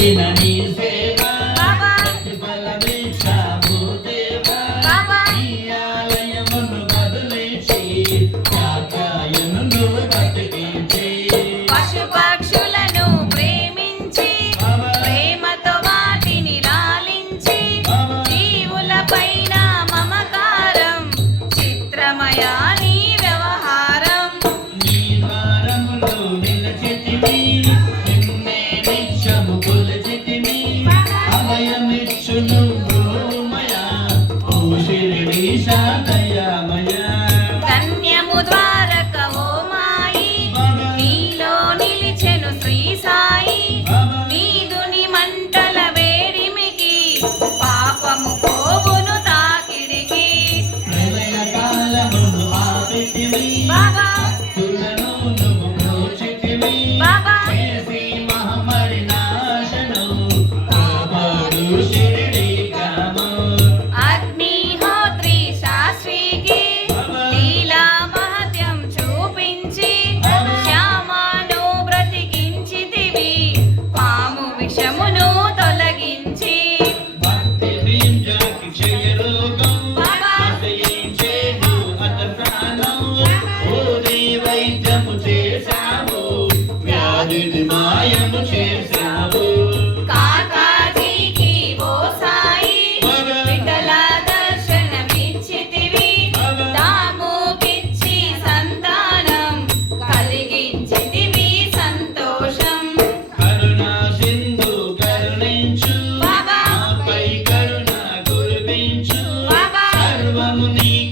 Nani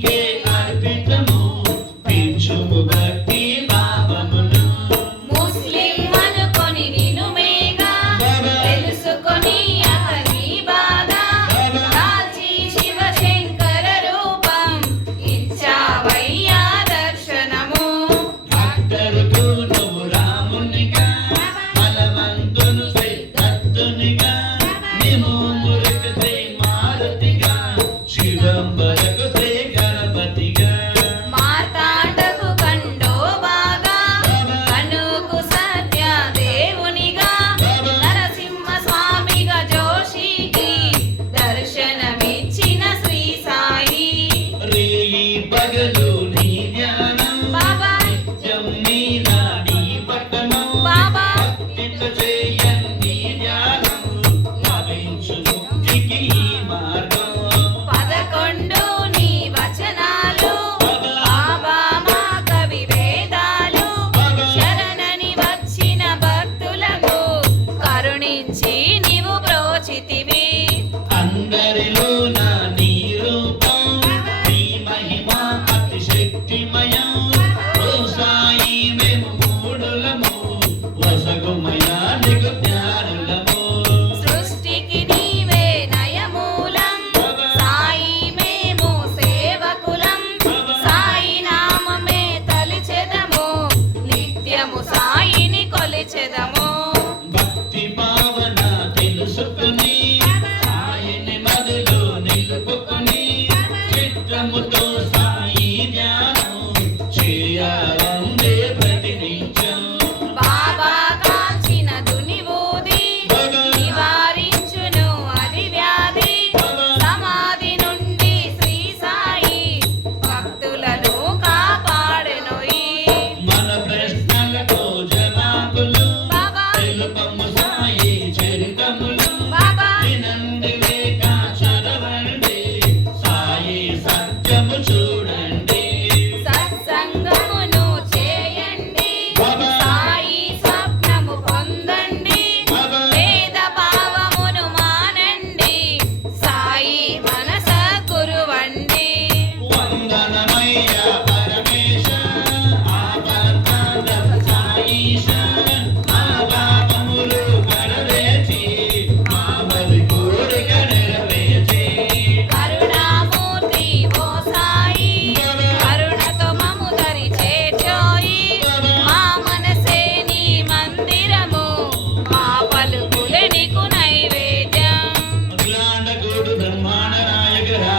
Yeah.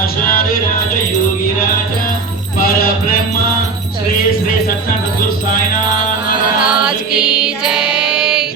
आचार्यराज पर ब्रह्म श्री श्री सत्संग सदगुरु साईनाथ की जय।